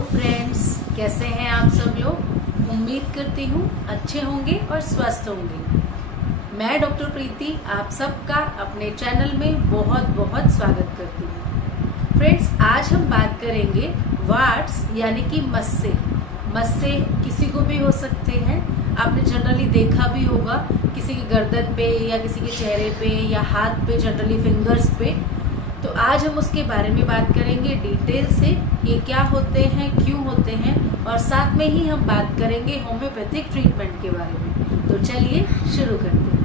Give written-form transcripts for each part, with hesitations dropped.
Friends, कैसे हैं आप सब लोग। उम्मीद करती हूँ अच्छे होंगे और स्वस्थ होंगे। मैं डॉक्टर प्रीति आप सबका अपने चैनल में बहुत बहुत स्वागत करती हूँ। फ्रेंड्स, आज हम बात करेंगे वार्ड्स यानी कि मस्से। मस्से किसी को भी हो सकते हैं। आपने जनरली देखा भी होगा किसी की गर्दन पे या किसी के चेहरे पे या हाथ पे, जनरली फिंगर्स पे। तो आज हम उसके बारे में बात करेंगे डिटेल से, ये क्या होते हैं, क्यों होते हैं, और साथ में ही हम बात करेंगे होम्योपैथिक ट्रीटमेंट के बारे में। तो चलिए शुरू करते हैं।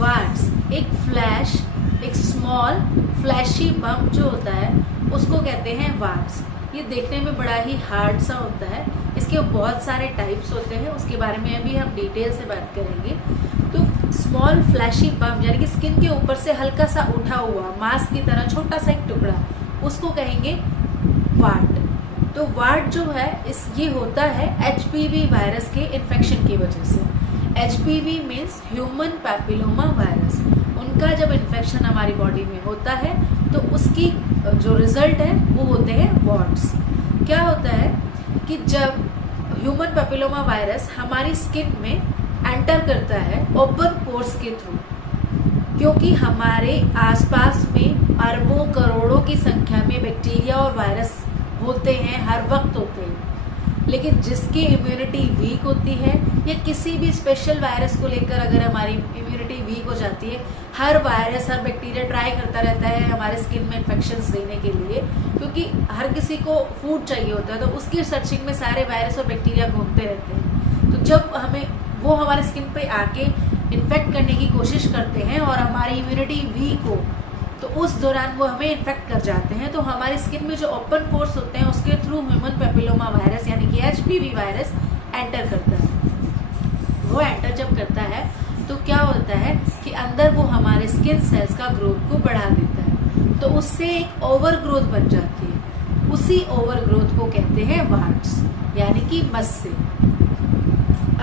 वार्ड्स एक स्मॉल फ्लैशी बम्प जो होता है उसको कहते हैं वार्ड्स। ये देखने में बड़ा ही हार्ड सा होता है। इसके बहुत सारे टाइप्स होते हैं, उसके बारे में अभी हम डिटेल से बात करेंगे। तो स्मॉल फ्लैशी बम्प यानी कि स्किन के ऊपर से हल्का सा उठा हुआ मांस की तरह छोटा सा एक टुकड़ा, उसको कहेंगे वार्ड। तो वार्ड जो है ये होता है HPV वायरस के इन्फेक्शन की वजह से। HPV means human papilloma virus. उनका जब इन्फेक्शन हमारी बॉडी में होता है तो उसकी जो रिजल्ट है वो होते हैं वार्ड्स। क्या होता है कि जब ह्यूमन पैपिलोमा वायरस हमारी स्किन में एंटर करता है ओपन पोर्स के थ्रू, क्योंकि हमारे आसपास में अरबों करोड़ों की संख्या में बैक्टीरिया और वायरस होते हैं, हर वक्त होते हैं। लेकिन जिसकी इम्यूनिटी वीक होती है या किसी भी स्पेशल वायरस को लेकर अगर हमारी इम्यूनिटी वीक हो जाती है, हर वायरस हर बैक्टीरिया ट्राई करता रहता है हमारे स्किन में इन्फेक्शंस देने के लिए, क्योंकि हर किसी को फूड चाहिए होता है। तो उसकी सर्चिंग में सारे वायरस और बैक्टीरिया घूमते रहते हैं। तो जब वो हमारे स्किन पे आके इन्फेक्ट करने की कोशिश करते हैं और हमारी इम्यूनिटी वीक हो तो उस दौरान वो हमें इन्फेक्ट कर जाते हैं। तो हमारी स्किन में जो ओपन पोर्स होते हैं उसके थ्रू ह्यूमन पैपिलोमा वायरस यानी कि HPV वायरस एंटर करता है। वो एंटर जब करता है तो क्या होता है कि अंदर वो हमारे स्किन सेल्स का ग्रोथ को बढ़ा देता है, तो उससे एक ओवर ग्रोथ बन जाती है। उसी ओवर ग्रोथ को कहते हैं वार्ड्स यानी कि मस्से।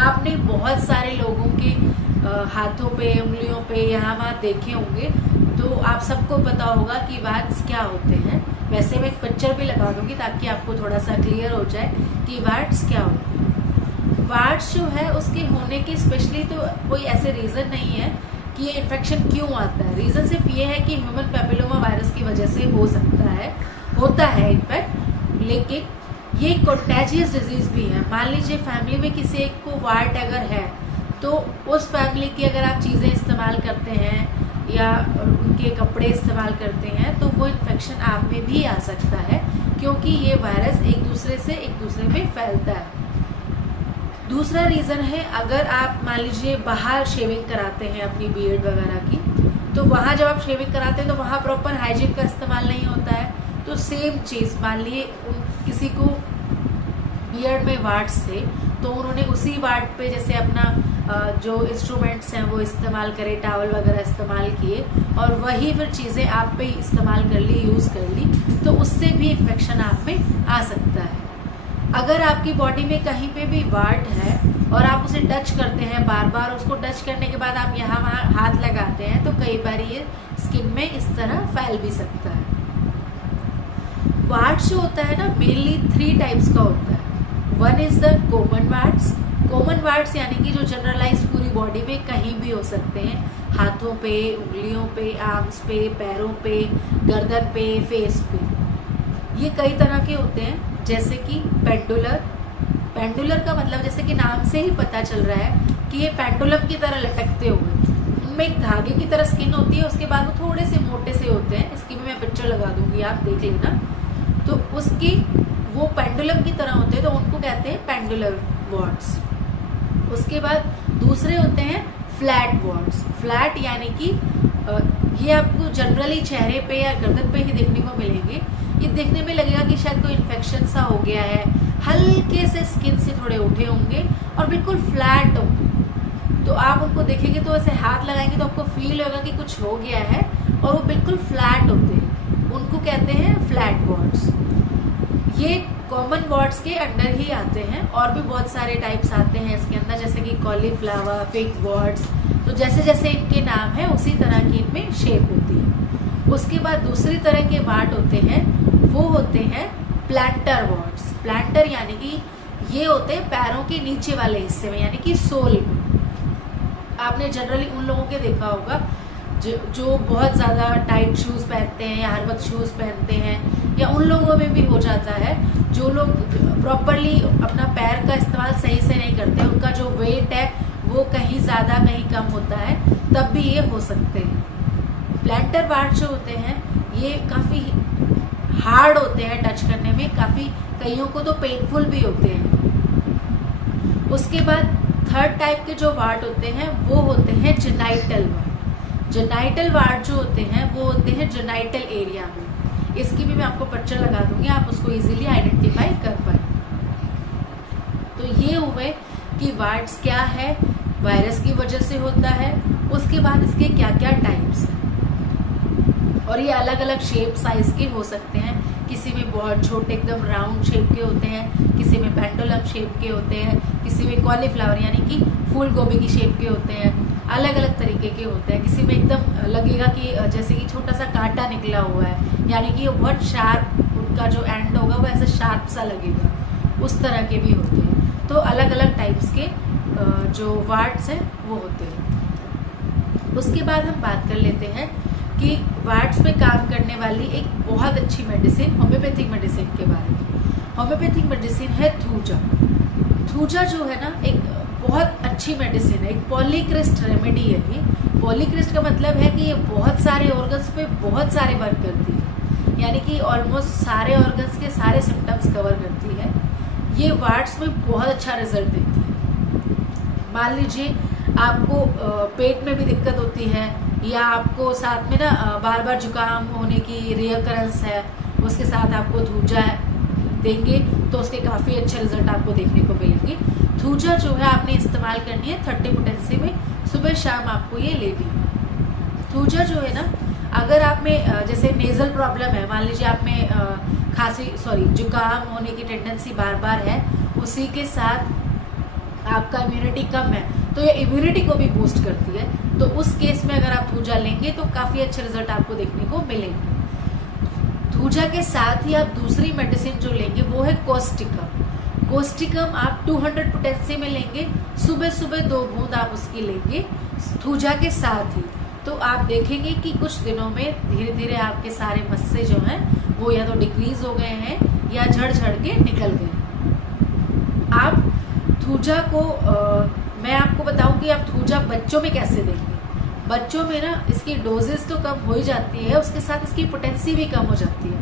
आपने बहुत सारे लोगों के हाथों पे, उंगलियों पे, यहाँ वहाँ देखे होंगे, तो आप सबको पता होगा कि वार्ड्स क्या होते हैं। वैसे मैं एक पिक्चर भी लगा दूंगी ताकि आपको थोड़ा सा क्लियर हो जाए कि वार्ड्स क्या होते हैं। वार्ड्स जो है उसके होने की स्पेशली तो कोई ऐसे रीज़न नहीं है कि ये इन्फेक्शन क्यों आता है। रीज़न सिर्फ ये है कि ह्यूमन पैपिलोमा वायरस की वजह से होता है इनफैक्ट। लेकिन ये कंटेजियस डिजीज़ भी है। मान लीजिए फैमिली में किसी एक को वार्ड अगर है तो उस फैमिली की अगर आप चीज़ें इस्तेमाल करते हैं या उनके कपड़े इस्तेमाल करते हैं तो वो इन्फेक्शन आप में भी आ सकता है, क्योंकि ये वायरस एक दूसरे में फैलता है। दूसरा रीज़न है, अगर आप मान लीजिए बाहर शेविंग कराते हैं अपनी बियर्ड वगैरह की, तो वहाँ जब आप शेविंग कराते हैं तो वहाँ प्रॉपर हाइजीन का इस्तेमाल नहीं होता है। तो सेम चीज़, मान लिए किसी को बियर्ड में वार्ड्स थे तो उन्होंने उसी वार्ड पे जैसे अपना जो इंस्ट्रूमेंट्स हैं वो इस्तेमाल करे, टावल वगैरह इस्तेमाल किए और वही फिर चीज़ें आप पे इस्तेमाल कर ली, यूज़ कर ली, तो उससे भी इन्फेक्शन आप में आ सकता है। अगर आपकी बॉडी में कहीं पे भी वार्ड है और आप उसे टच करते हैं बार बार, उसको टच करने के बाद आप यहाँ वहाँ हाथ लगाते हैं तो कई बार ये स्किन में इस तरह फैल भी सकता है। वार्ड्स जो होता है ना, मेनली 3 टाइप्स का होता है। One is the common words. Common words यानी कि जो जनरलाइज पूरी बॉडी में कहीं भी हो सकते हैं, हाथों पे, उंगलियों पे, आर्म्स पे, पैरों पे, गर्दन पे, फेस पे। ये कई तरह के होते हैं, जैसे कि पेंडुलर का मतलब जैसे कि नाम से ही पता चल रहा है कि ये पेंडुलम की तरह लटकते हुए। उनमें एक धागे की तरह स्किन होती है, उसके बाद वो थोड़े से मोटे से होते हैं। इसकी भी मैं पिक्चर लगा दूंगी, आप देख लेना। तो उसकी वो पेंडुलम की तरह होते हैं, तो उनको कहते हैं पेंडुलर वार्ड्स। उसके बाद दूसरे होते हैं फ्लैट वार्ड्स। फ्लैट यानी कि ये आपको जनरली चेहरे पे या गर्दन पे ही देखने को मिलेंगे। ये देखने में लगेगा कि शायद कोई इन्फेक्शन सा हो गया है, हल्के से स्किन से थोड़े उठे होंगे और बिल्कुल फ्लैट होंगे। तो आप उनको देखेंगे तो ऐसे हाथ लगाएंगे तो आपको फील होगा कि कुछ हो गया है, और वो बिल्कुल फ्लैट होते हैं, उनको कहते हैं फ्लैट वार्ड्स। ये कॉमन वार्ड्स के अंडर ही आते हैं, और भी बहुत सारे टाइप्स आते हैं इसके अंदर, जैसे कि कॉलीफ्लावर, फिग वार्ड्स। तो तो जैसे जैसे इनके नाम है उसी तरह की इनमें शेप होती है। उसके बाद दूसरी तरह के वार्ड होते हैं, वो होते हैं प्लांटर वार्ड्स। प्लांटर यानी कि ये होते हैं पैरों के नीचे वाले हिस्से में, यानी कि सोल में। आपने जनरली उन लोगों के देखा होगा जो बहुत ज़्यादा टाइट शूज़ पहनते हैं या हर वक्त शूज़ पहनते हैं, या उन लोगों में भी हो जाता है जो लोग प्रॉपरली अपना पैर का इस्तेमाल सही से नहीं करते, उनका जो वेट है वो कहीं ज़्यादा कहीं कम होता है, तब भी ये हो सकते हैं। प्लांटर वार्ड जो होते हैं ये काफ़ी हार्ड होते हैं टच करने में, काफ़ी कईयों को तो पेनफुल भी होते हैं। उसके बाद थर्ड टाइप के जो वार्ड होते हैं वो होते हैं जेनाइटल वार्ड। जेनाइटल वार्ड जो होते हैं वो होते हैं जेनाइटल एरिया में। इसकी भी मैं आपको पिक्चर लगा दूंगी, आप उसको इजीली आइडेंटिफाई कर पाए। तो ये हुए कि वार्ड्स क्या है, वायरस की वजह से होता है, उसके बाद इसके क्या क्या टाइप्स हैं, और ये अलग अलग शेप साइज के हो सकते हैं। किसी में बहुत छोटे एकदम राउंड शेप के होते हैं, किसी में पेंडुलम शेप के होते हैं, किसी में कॉलीफ्लावर यानी कि फूल गोभी की शेप के होते हैं, अलग अलग तरीके के होते हैं। किसी में एकदम लगेगा कि जैसे कि छोटा सा कांटा निकला हुआ है, यानी कि वो बहुत शार्प, उनका जो एंड होगा वो ऐसा शार्प सा लगेगा, उस तरह के भी होते हैं। तो अलग अलग टाइप्स के जो वार्ड्स हैं वो होते हैं। उसके बाद हम बात कर लेते हैं कि वार्ड्स पे काम करने वाली एक बहुत अच्छी मेडिसिन, होम्योपैथिक मेडिसिन के बारे में। होम्योपैथिक मेडिसिन है थूजा। थूजा जो है ना एक बहुत अच्छी मेडिसिन है, एक पॉलीक्रिस्ट रेमेडी है ये। पॉलीक्रिस्ट का मतलब है कि ये बहुत सारे ऑर्गन्स पे बहुत सारे वर्क करती है, यानी कि ऑलमोस्ट सारे ऑर्गन्स के सारे सिम्टम्स कवर करती है। ये वार्ड्स में बहुत अच्छा रिजल्ट देती है। मान लीजिए आपको पेट में भी दिक्कत होती है, या आपको साथ में ना बार बार जुकाम होने की रियकरेंस है, उसके साथ आपको थूजा देंगे तो उसके काफ़ी अच्छे रिजल्ट आपको देखने को मिलेंगे। थूजा जो है आपने इस्तेमाल करनी है 30 पोटेंसी में, सुबह शाम आपको ये लेनी है। थूजा जो है ना, अगर आप में जैसे नेजल प्रॉब्लम है, मान लीजिए आप में जुकाम होने की टेंडेंसी बार बार है, उसी के साथ आपका इम्यूनिटी कम है, तो ये इम्यूनिटी को भी बूस्ट करती है। तो उस केस में अगर आप थूजा लेंगे तो काफ़ी अच्छे रिजल्ट आपको देखने को मिलेंगे। थूजा के साथ ही आप दूसरी मेडिसिन जो लेंगे वो है कोस्टिकम। कोस्टिकम आप 200 पोटेंसी में लेंगे, सुबह सुबह 2 बूंद आप उसकी लेंगे थूजा के साथ ही। तो आप देखेंगे कि कुछ दिनों में धीरे धीरे आपके सारे मस्से जो हैं वो या तो डिक्रीज हो गए हैं या झड़ झड़ के निकल गए। आप थूजा को मैं आपको बताऊं कि आप थूजा बच्चों में कैसे देंगे। बच्चों में ना इसकी डोजेस तो कम हो ही जाती है, उसके साथ इसकी पोटेंसी भी कम हो जाती है।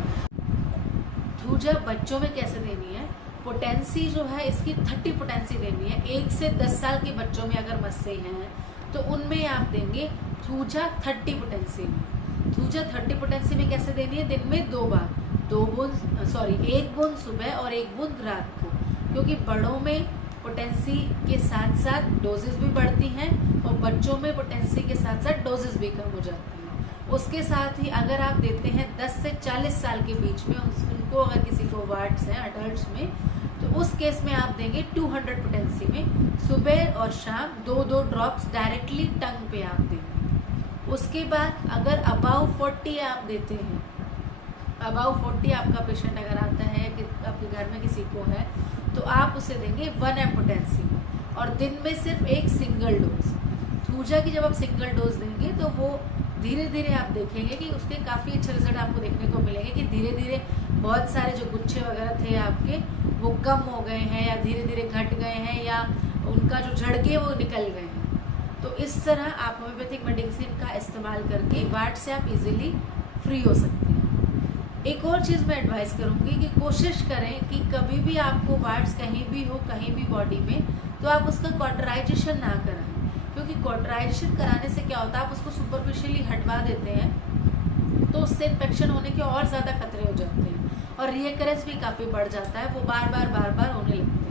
थूजा बच्चों में कैसे देनी है, पोटेंसी जो है इसकी 30 पोटेंसी देनी है। 1 से 10 साल के बच्चों में अगर मस्से हैं तो उनमें आप देंगे थूजा 30 पोटेंसी में। थूजा 30 पोटेंसी में कैसे देनी है, दिन में 2 बार, 1 बूंद सुबह और 1 बूंद रात को, क्योंकि बड़ों में पोटेंसी के साथ साथ डोजेस भी बढ़ती हैं और बच्चों में पोटेंसी के साथ साथ डोजेस भी कम हो जाती हैं। उसके साथ ही अगर आप देते हैं 10 से 40 साल के बीच में उनको, अगर किसी को वार्ड्स हैं अडल्ट्स में, तो उस केस में आप देंगे 200 पोटेंसी में, सुबह और शाम 2-2 ड्रॉप्स डायरेक्टली टंग पे आप देंगे। उसके बाद अगर अबाउ 40 आप देते हैं, अबाउ 40 आपका पेशेंट अगर आता है कि आपके घर में किसी को है, तो आप उसे देंगे 1 mg पोटेंसी में, और दिन में सिर्फ एक सिंगल डोज। थूजा की जब आप सिंगल डोज देंगे तो वो धीरे धीरे आप देखेंगे कि उसके काफ़ी अच्छे रिजल्ट आपको देखने को मिलेंगे कि धीरे धीरे बहुत सारे जो गुच्छे वगैरह थे आपके वो कम हो गए हैं, या धीरे धीरे घट गए हैं, या उनका जो झड़के वो निकल गए हैं। तो इस तरह आप होम्योपैथिक मेडिसिन का इस्तेमाल करके वार्ड से आप इजीली फ्री हो सकते हैं। एक और चीज़ मैं एडवाइस करूँगी कि कोशिश करें कि कभी भी आपको वार्ड्स कहीं भी हो, कहीं भी बॉडी में, तो आप उसका कॉटराइजेशन ना कराएं, क्योंकि कॉटराइजेशन कराने से क्या होता है, आप उसको सुपरफिशियली हटवा देते हैं तो उससे इन्फेक्शन होने के और ज़्यादा खतरे हो जाते हैं और रियकरेंस भी काफ़ी बढ़ जाता है, वो बार बार होने लगते हैं।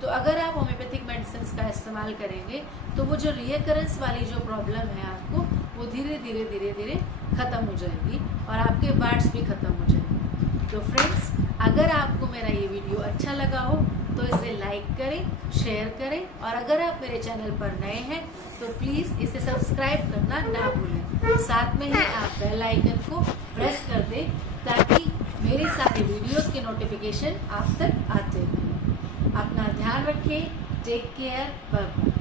तो अगर आप होम्योपैथिक मेडिसिन का इस्तेमाल करेंगे तो वो जो रियकरेंस वाली जो प्रॉब्लम है आपको, वो धीरे धीरे ख़त्म हो जाएगी और आपके वार्ड्स भी ख़त्म हो जाएंगे। तो फ्रेंड्स, अगर आपको मेरा ये वीडियो अच्छा लगा हो तो इसे लाइक करें, शेयर करें और अगर आप मेरे चैनल पर नए हैं तो प्लीज़ इसे सब्सक्राइब करना ना भूलें। साथ में ही आप बेल आइकन को प्रेस कर दें ताकि मेरे सारे वीडियोस के नोटिफिकेशन आप तक आते रहें। अपना ध्यान रखें। Take care. Bye bye.